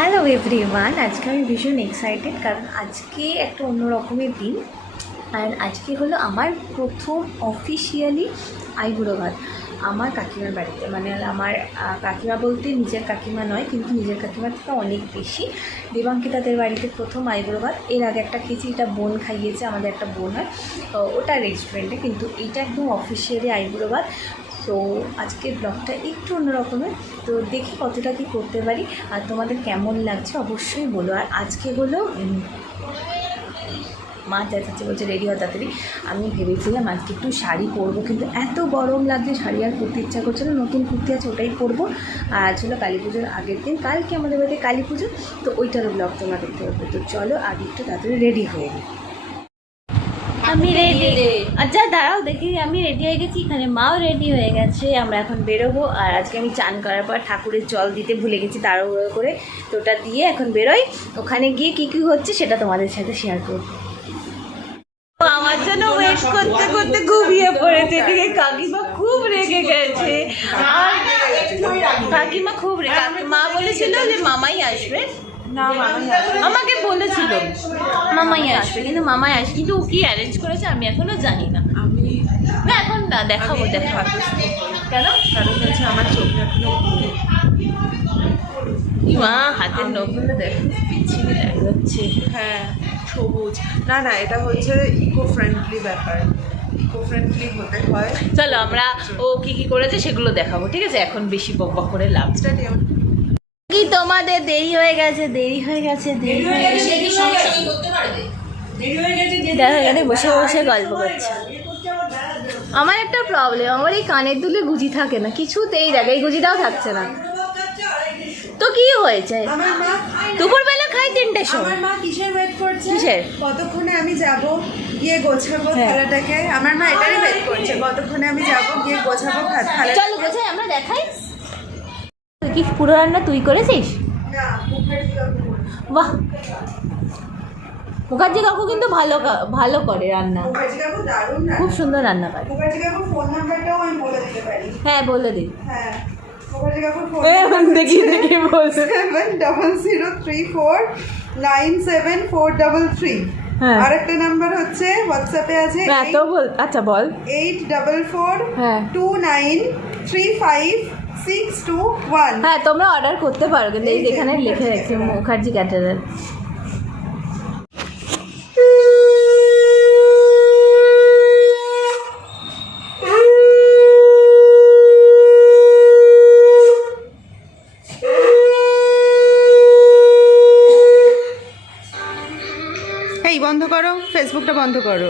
Hello everyone, আজকে আমি ভীষণ এক্সাইটেড কারণ আজকে একটা অন্য রকমের দিন। আর আজকে হলো আমার প্রথম অফিসিয়ালি আইবুড়ো ভাত আমার কাকিমার বাড়িতে। মানে আমার কাকিমা বলতে নিজের কাকিমা নয়, কিন্তু নিজের কাকিমার থেকে অনেক বেশি। দেবাঙ্কিতাদের বাড়িতে প্রথম আইবুড়ো ভাত। এর আগে একটা খেয়েছি, এটা বোন খাইয়েছে, আমাদের একটা বোন হয়, ওটা রেস্টুরেন্টে, কিন্তু এইটা একদম অফিসিয়ালি আইবুড়ো ভাত। তো আজকের ব্লগটা একটু অন্যরকমের, তো দেখি কতটা কি করতে পারি আর তোমাদের কেমন লাগছে অবশ্যই বলো। আর আজকে হলো মা চেঁচাচ্ছে, বলছে রেডি হওয়া তাড়াতাড়ি। আমি ভেবেছিলাম আজকে একটু শাড়ি পরবো, কিন্তু এত গরম লাগছে শাড়ি আর পরতে ইচ্ছা করছে না। নতুন কুর্তি আছে, ওটাই পরবো। আর ছিল কালী পুজোর আগের দিন, কালকে আমাদের বাড়িতে কালী পুজো, তো ওইটারও ব্লগ তোমরা দেখতে পাবে। তো চলো আগে একটু তাড়াতাড়ি রেডি হয়ে নিই। আমি রেডি। আচ্ছা দাঁড়াও দেখি, আমি রেডি হয়ে গেছি, এখানে মাও রেডি হয়ে গেছে। আমরা এখন বেরোবো। আর আজকে আমি চান করার পর ঠাকুরের জল দিতে ভুলে গেছি তাড়াহুড়ো করে, তো ওটা দিয়ে এখন বেরোই। ওখানে গিয়ে কী কী হচ্ছে সেটা তোমাদের সাথে শেয়ার করবো। আমার জন্য ওয়েট করতে করতে ঘুমিয়ে পড়েছে। এদিকে কাকিমা খুব রেগে গেছে। আর কাকিমা খুব রেগে, মা বলেছিল যে মামাই আসবে, আমাকে বলেছিল মামাই আসবে, কিন্তু মামাই আসবে, কিন্তু ও কি অ্যারেঞ্জ করেছে আমি এখনো জানি না। না এখন না, দেখাবো কেন, কারণ হচ্ছে আমার চোখ এখনো মা হাতের নখগুলো দেখো পিছিয়ে দেখা যাচ্ছে। হ্যাঁ সবুজ না না, এটা হচ্ছে ইকো ফ্রেন্ডলি ব্যাপার, ইকো ফ্রেন্ডলি হতে হয়। চলো আমরা ও কি কি করেছে সেগুলো দেখাবো, ঠিক আছে? এখন বেশি বকবক করে লাভ কি, তোমাদের দেরি হয়ে গেছে, দেখো এখানে বসে বসে গল্প করছে। আমার একটা প্রবলেম, আমার এই কানের দুলে গুজি থাকে না কিছুতেই, দেখ এই গুজিটাও থাকছে না। তো কি হয়েছে? দুপুরবেলা খাই 3টের সময়। আমার মা কিসের ওয়েট করছে? কিসের? কতক্ষণে আমি যাব গিয়ে গোছাবো থালাটাকে। আমার মা এটারই ওয়েট করছে, কতক্ষণে আমি যাব গিয়ে গোছাবো থালা। চলো গোছাই, আমরা দেখাই। কি পুরো রান্না তুই করেছিস? না, মুখার্জি কাকু করেছে। বাহ, মুখার্জি কাকু কিন্তু ভালো করে রান্না, মুখার্জি কাকু দারুণ রান্না, খুব সুন্দর রান্না করে। মুখার্জি কাকুর ফোন নাম্বারটাও আমি বলে দিতে পারি। হ্যাঁ বলে দিন। হ্যাঁ, মুখার্জি কাকুর ফোন দেখি বলছে 700034974433। হ্যাঁ। আরেকটা নাম্বার হচ্ছে হোয়াটসঅ্যাপে আছে, আচ্ছা বল। 8442935621। হ্যাঁ তোমরা অর্ডার করতে পারো, কিন্তু এই যেখানে লিখে রাখছি মুখার্জি ক্যাটারার। এই বন্ধ করো, ফেসবুকটা বন্ধ করো।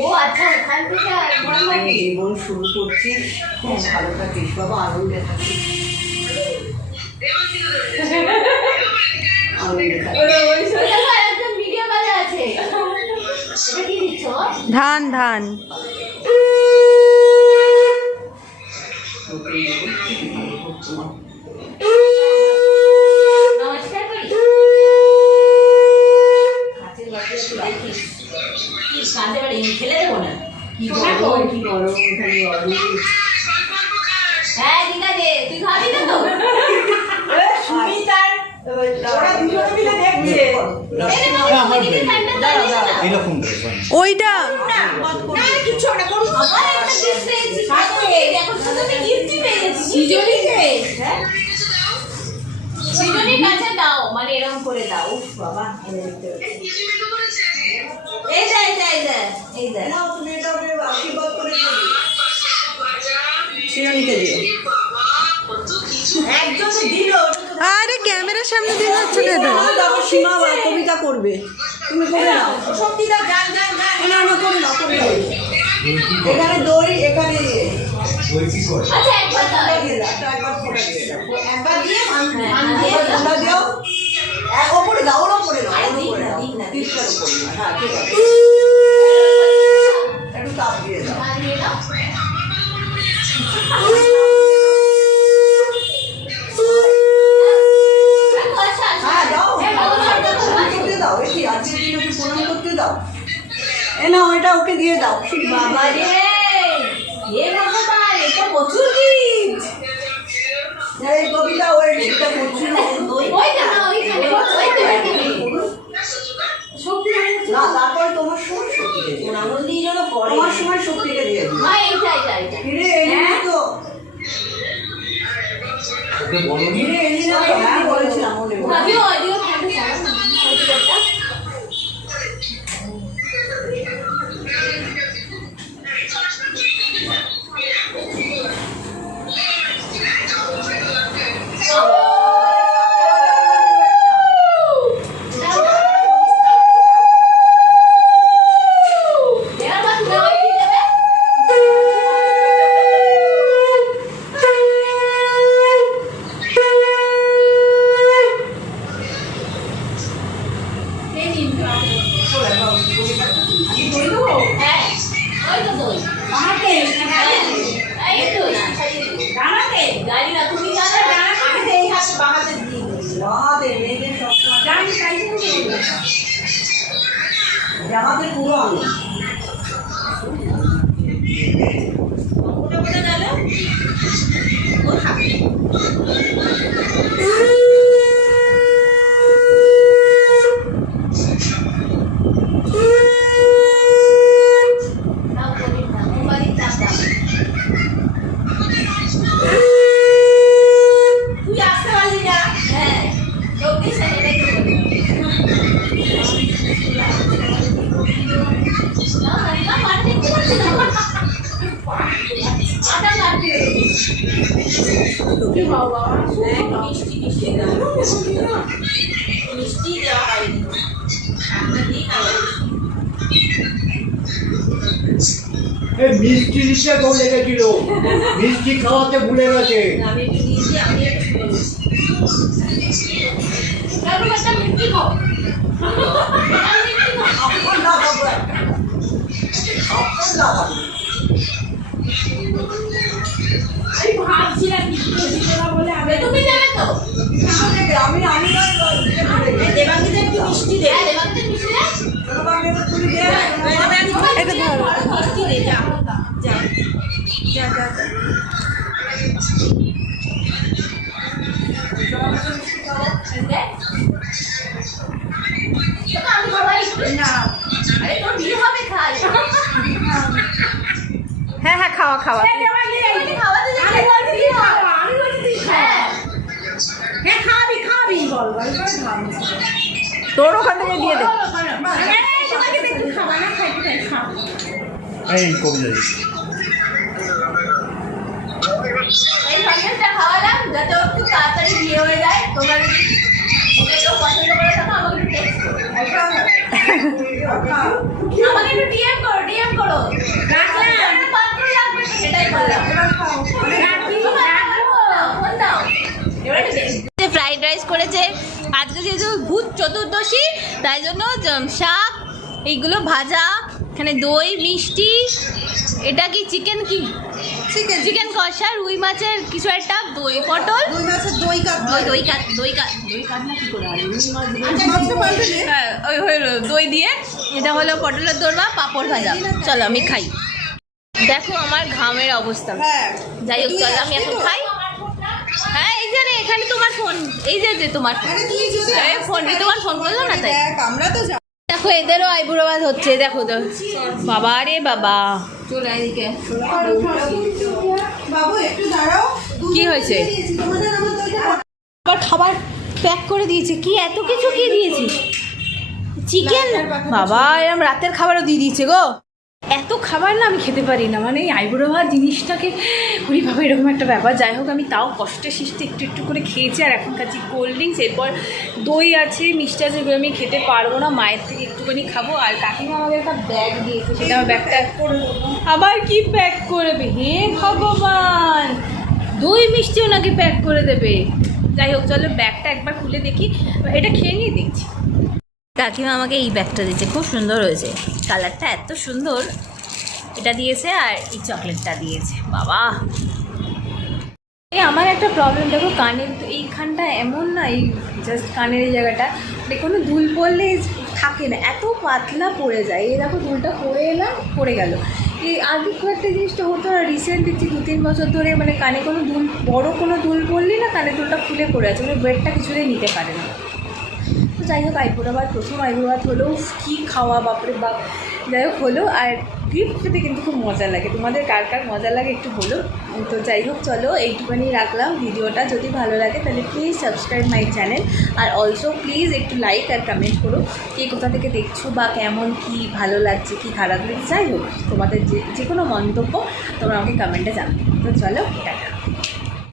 ও আচ্ছা, ওখান থেকে জীবন শুরু করছি, খুব ভালো থাকিস বাবা, আনন্দে থাকিস। ধান ধান খেলে দেবো না, কি গরম, কি গরম এখানে অনেক। হ্যাঁ ঠিক আছে, তুই খাবি না তো? ওইটা দাও, মানে এরকম করে দাও। বাবা এই যা আরে ক্যামেরার সামনে দিয়ে যাচ্ছে কেন? সীমা কবিতা করবে, তুমি করে নাও। সত্যি দাও, গান করে নাও। এখানে দড়ি, এখানে আচ্ছা একবার দাও, একবার দিয়ে ঠান্ডা দিও, ওপরে দাও, ওর ওপরে দাও, তিনটার উপরে। হ্যাঁ ঠিক আছে, একটু তাপ দিয়ে দাও। প্রণাম করতে দাও। এ না ওইটা ওকে দিয়ে দাও। বাবা রে, এ ভগবান, এটা প্রচুর জিনিস। এই কবিতা ওই এটা করছিল না, তারপরে তোমার সময় শক্তিকে দিয়ে তোমার সময় শক্তিকে দিয়ে দিই। ফিরে এলি না তো? ফিরে এলি না তো? হ্যাঁ বলেছিলাম মনে মনে। জামাতে পুরো আনো মিষ্টি দিতে কেউ লেগেছিল, মিষ্টি খাওয়াতে ভুলে গেছে। হ্যাঁ হ্যাঁ, খাওয়া খাওয়া। তোর ওখান থেকে দিয়ে দে। এই কবিতা এই সন্দেশটা খাওয়ালাম যাতে ও খুব তাড়াতাড়ি বিয়ে হয়ে যায়। তোমরা যদি ওকে কেউ পছন্দ করে থাকো আমাকে একটু টেক্সট করো, আমাকে একটু ডিএম করো, ডিএম করো। একটা পাত্র লাগবে, সেটাই বললাম। ফোন দাও। ফ্রাইড রাইস করেছে আজকে, যেহেতু ভূত চতুর্দশী তাই জন্য শাক, এইগুলো ভাজা, এখানে দই, মিষ্টি, এটা কি চিকেন, কি চিকেন কষা, রুই মাছের কিছু একটা, দই, পটল, হ্যাঁ ওই হলো দই দিয়ে, এটা হলো পটলের দোরমা, পাঁপড় ভাজা। চলো আমি খাই। দেখো আমার ঘামের অবস্থা। যাই হোক চলো আমি এখন খাই। হ্যাঁ এই যে রে, এখানে তোমার ফোন, এই যে তোমার ফোন, তোমার ফোন করলো না তাই। দেখো এদেরও আইবুড়ো ভাত হচ্ছে, দেখো তো বাবা রে বাবা। চলে এদিকে। কি হয়েছে? আবার খাবার প্যাক করে দিয়েছে। কি এত কিছু কি দিয়েছিস? চিকেন? বাবা এরকম রাতের খাবারও দিয়ে দিয়েছে গো। এত খাবার না আমি খেতে পারি না, মানে এই আইবুড়ো ভাত জিনিসটাকে উনি বাবা এরকম একটা ব্যাপার। যাই হোক আমি তাও কষ্টে শিষ্টে একটু একটু করে খেয়েছি। আর এখন খাচ্ছি কোল্ড ড্রিঙ্কস, এরপর দই আছে, মিষ্টি আছে, এগুলো আমি খেতে পারবো না, মায়ের থেকে একটুখানি খাবো। আর কাকিমা আমাদের একটা ব্যাগ দিয়েছে, সেটা আমার ব্যাগটা আবার কি প্যাক করবে? হে ভগবান, দই মিষ্টিও নাকি প্যাক করে দেবে। যাই হোক চলো ব্যাগটা একবার খুলে দেখি, এটা খেয়ে নিয়ে দেখছি। কাকিমা আমাকে এই ব্যাগটা দিয়েছে, খুব সুন্দর হয়েছে, কালারটা এত সুন্দর। এটা দিয়েছে আর এই চকলেটটা দিয়েছে। বাবা এই আমার একটা প্রবলেম, দেখো কানের এইখানটা এমন না, এই জাস্ট কানের এই জায়গাটা কোনো দুল পড়লে থাকে না, এত পাতলা পড়ে যায়। এই দেখো দুলটা পড়ে এলাম, পড়ে গেল। এই আগে খুব একটা জিনিসটা হতো না, রিসেন্ট দেখছি 2-3 বছর ধরে মানে কানে কোনো দুল, বড় কোনো দুল পড়লে না কানে দুলটা খুলে পড়ে আছে, মানে ওয়েটটা কিছুতেই নিতে পারে না। তো যাই হোক আইবুড়ো ভাত, প্রথম আইবুড়ো ভাত হলো, কী খাওয়া বাপরে বাপ, যাই হোক হলো। আর গিফট পেতে কিন্তু খুব মজা লাগে, তোমাদের কার কার মজা লাগে একটু বলো। তো যাই হোক চলো এইটুখানি রাখলাম ভিডিওটা, যদি ভালো লাগে তাহলে please subscribe my channel, are also please একটু লাইক আর কমেন্ট করো কে কোথা থেকে দেখছো বা কেমন কি ভালো লাগছে কি খারাপ লাগছে, যাই হোক তোমাদের যে কোনো মন্তব্য তোমরা আমাকে কমেন্টে জানাবে। তো চলো টাটা।